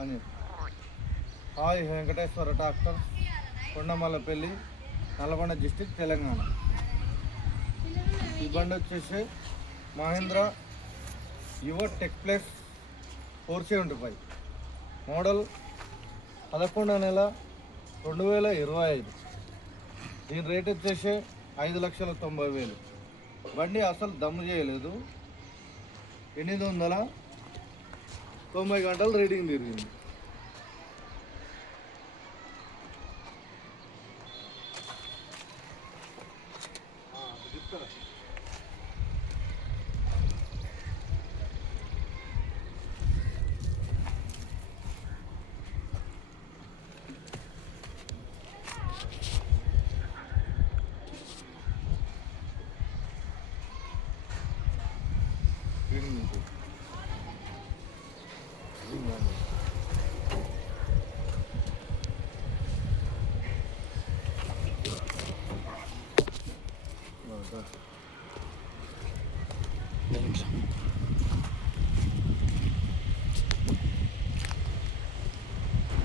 అని. Hi Venkateswara tractor, Kondamallapalli, Nalgonda district, Telangana. ఈ బండి వచ్చేసి మహేంద్ర యువ టెక్ ప్లస్ 475 మోడల్ 11/నెల/2025. దీని రేట్ వచ్చేసి 5,90,000. బండి అసలు దమ్ము చేయలేదు. 890 గంటలు రీడింగ్ తిరిగింది.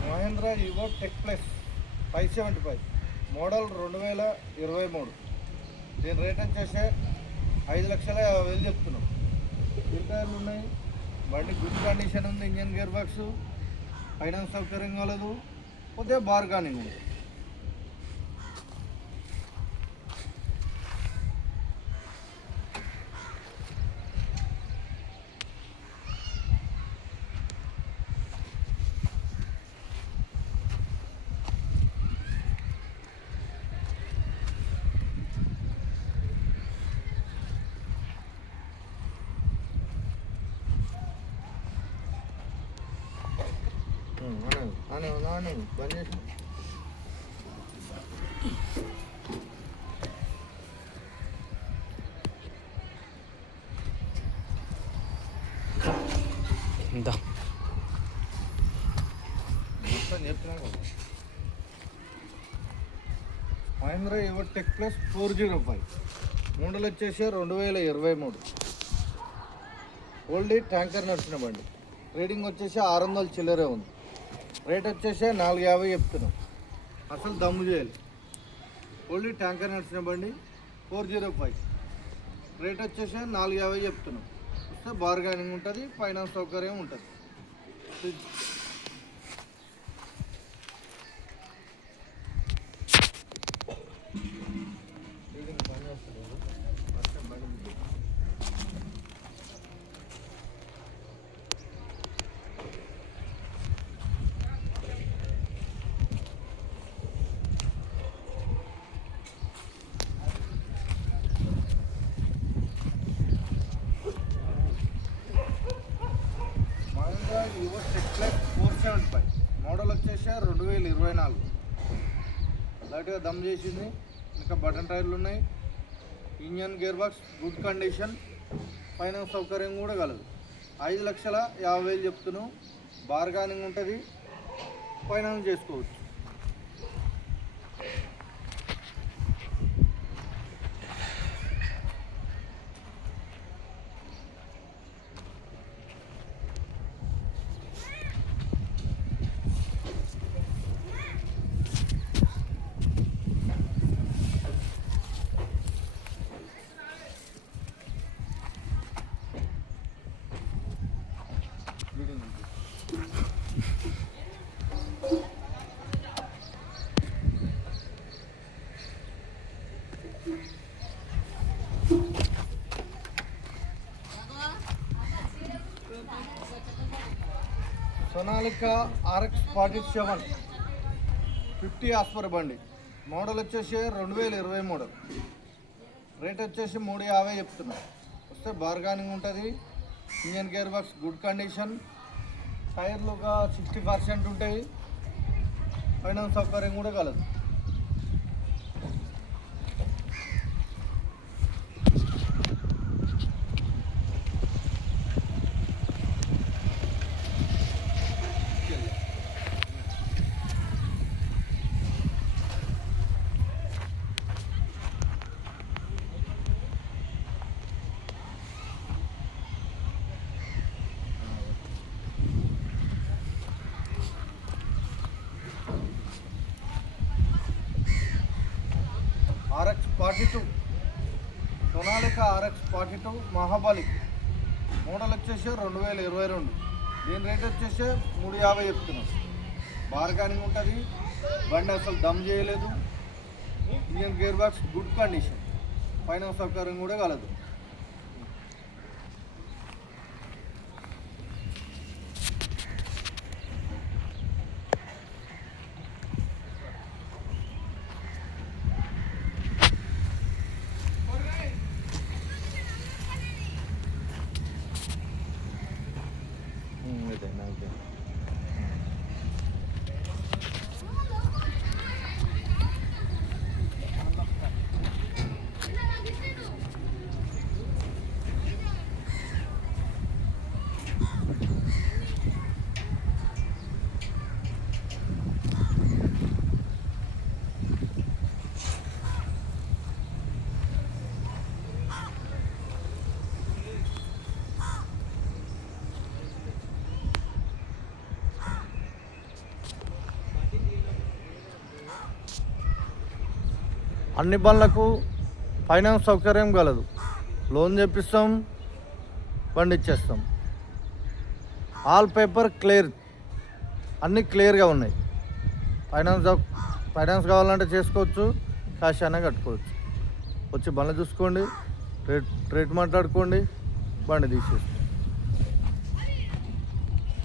మహేంద్ర యువ టెక్ ప్లస్ 575 మోడల్ 2023. దీని రేట్ వచ్చేసి 5,50,000 చెప్తున్నాం. ఫిల్టర్లు ఉన్నాయి. బండి గుడ్ కండిషన్ ఉంది. ఇంజన్ గేర్ బాక్స్, ఫైనాన్స్ సౌకర్యం కలదు. కొద్దిగా బార్గానింగ్ ఉంది. బంద్ చేసి మొత్తం చెప్తున్నా కదా. మహేంద్ర యువ టెక్ ప్లస్ 405 మోడల్ వచ్చేసి 2023. ఓల్డ్ ట్యాంకర్ నడిచిన బండి. రీడింగ్ వచ్చేసి 600 చిల్లరే ఉంది. రేట్ వచ్చేసి 4,50 చెప్తున్నాం. అసలు దమ్ము చేయాలి. ఓన్లీ ట్యాంకర్ నడిచిన బండి 405. రేట్ వచ్చేసి 4,50 చెప్తున్నాం. వస్తే బార్గానింగ్ ఉంటుంది, ఫైనాన్స్ సౌకర్యం ఉంటుంది. యువ టెక్ ప్లస్ 475 మోడల్ వచ్చేసి 2024. లైట్గా దమ్ చేసింది. ఇంకా బటన్ టైర్లు ఉన్నాయి. Engine gear box good condition, finance సౌకర్యం కూడా కలదు. 5,50,000 చెప్తున్నాం. బార్గానింగ్ ఉంటుంది, ఫైనాన్స్ చేసుకోవచ్చు. సోనాలికా RX 47 50 హార్స్పవర్ బండి. మోడల్ వచ్చేసి 2020 మోడల్. రేట్ వచ్చేసి 3,50 చెప్తున్నాం. వస్తే బార్గానింగ్ ఉంటుంది. Engine gear box good condition, టైర్లు ఒక 60% ఉంటాయి. ఫైనాన్స్ సౌకర్యం కూడా కలదు. RX 42 Sonalika RX 42 Mahabali model వచ్చేసి 2022. దీని రేట్ వచ్చేసి 350 చెప్తున్నాం. బార్గానింగ్ ఉంటుంది. బండి అసలు దమ్ చేయలేదు. Indian gear box good condition. Finance సౌకర్యం కూడా కలదు. అన్ని బండ్లకు ఫైనాన్స్ సౌకర్యం కలదు. లోన్ చేపిస్తాం, బండి ఇచ్చేస్తాం. ఆల్ పేపర్ క్లియర్, అన్నీ క్లియర్గా ఉన్నాయి. ఫైనాన్స్ కావాలంటే చేసుకోవచ్చు, క్యాష్ అయినా కట్టుకోవచ్చు. వచ్చి బండ్లు చూసుకోండి, రేట్ మాట్లాడుకోండి, బండి తీసేసుకోండి.